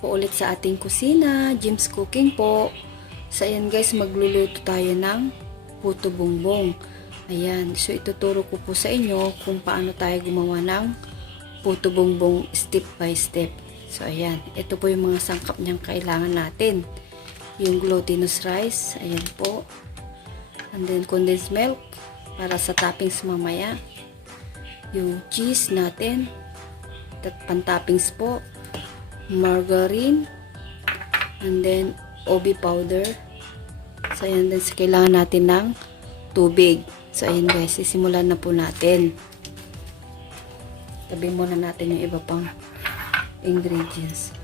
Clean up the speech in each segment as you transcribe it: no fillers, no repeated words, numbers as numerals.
po ulit sa ating kusina, Jim's Cooking po. So ayan guys, magluluto tayo ng puto bumbong. Ayan, so ituturo ko po sa inyo kung paano tayo gumawa ng puto bumbong step by step. So ayan, ito po yung mga sangkap niyang kailangan natin. Yung glutinous rice, ayan po. And then condensed milk para sa toppings mamaya. Yung cheese natin, pan-toppings po. Margarine, and then OB powder. So ayan din, kailangan natin ng tubig. So ayan guys, sisimulan na po natin. Tabi muna natin yung iba pang ingredients.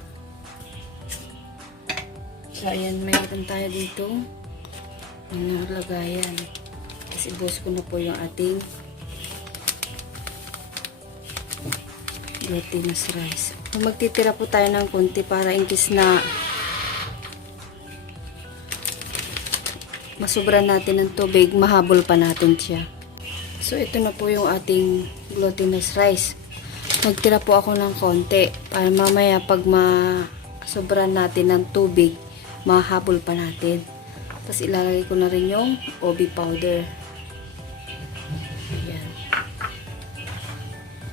So ayan, mayroon tayo dito ng lagayan. Kasi ibos ko na po yung ating glutinous rice. Magtitira po tayo ng konti para in case na masubra natin ng tubig, mahabol pa natin siya. So ito na po yung ating glutinous rice. Magtira po ako ng konti para mamaya pag masubra natin ng tubig, mahabol pa natin. Tapos ilalagay ko na rin yung OB powder. Ayan.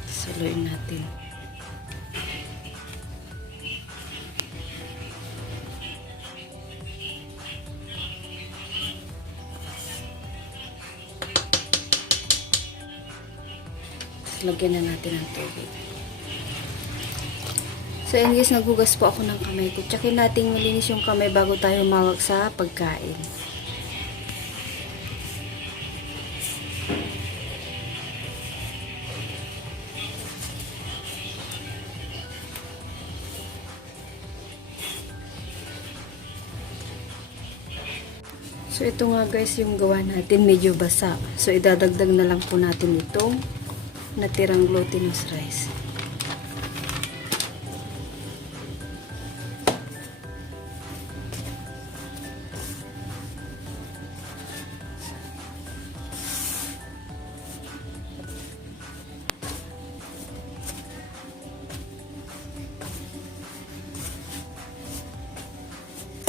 Saluin natin. Lagyan na natin ng tubig. So ayan guys, nagugas po ako ng kamay ko. Tsakin natin malinis yung kamay bago tayo humawak sa pagkain. So ito nga guys yung gawa natin, medyo basa. So idadagdag na lang po natin itong natirang glutinous rice.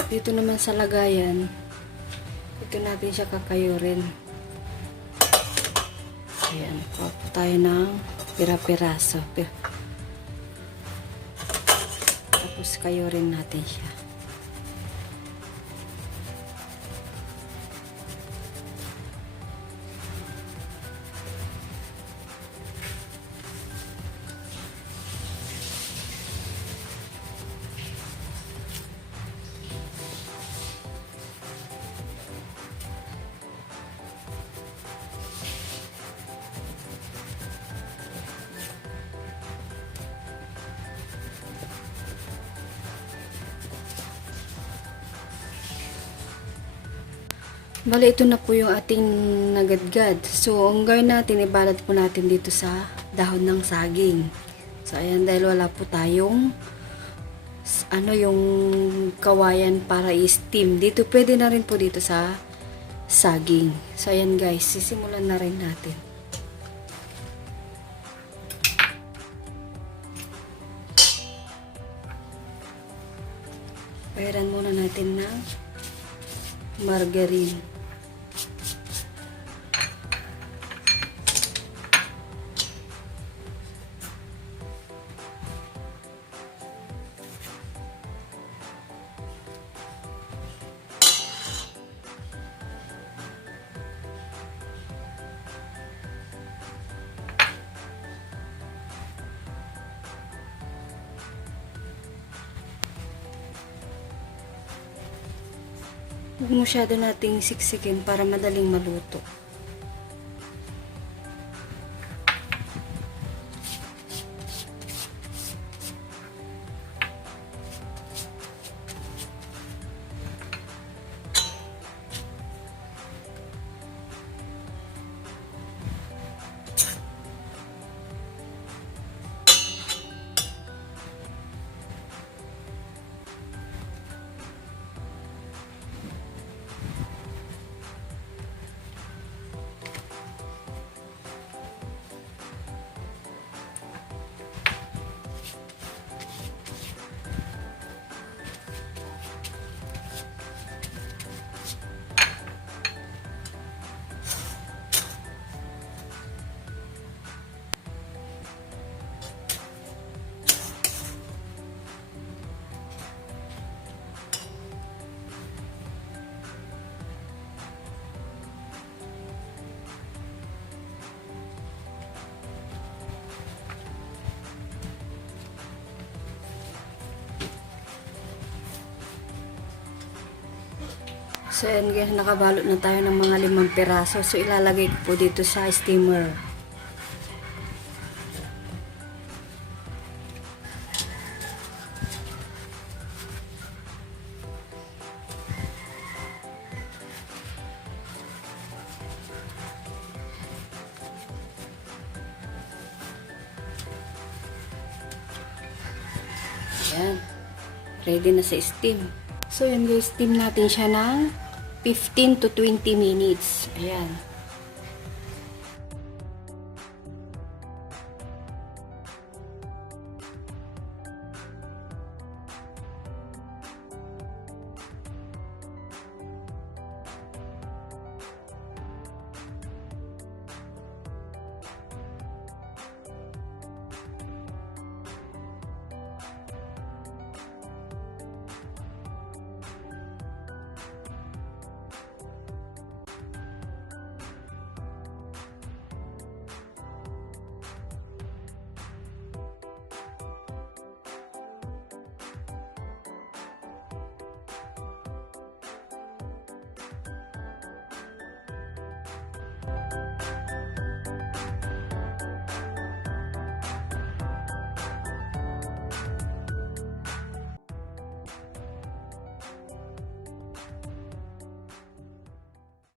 Dito naman sa lagayan, ito natin siya kakayurin. Ayan, kuha po tayo ng pira-piraso. Tapos kayurin natin siya. Bale, ito na po yung ating nagadgad. So, ang gawin natin, ibalot po natin dito sa dahon ng saging. So, ayan, dahil wala po tayong yung kawayan para i-steam. Dito, pwede na rin po dito sa saging. So, ayan guys, sisimulan na rin natin. Bayaran muna natin ng margarine. Huwag masyado nating siksikin para madaling maluto. So, ayan guys, nakabalot na tayo ng mga 5 piraso. So, ilalagay ko po dito sa steamer. Ayan. Ready na sa steam. So, yan guys, steam natin siya ng 15 to 20 minutes. Ayan.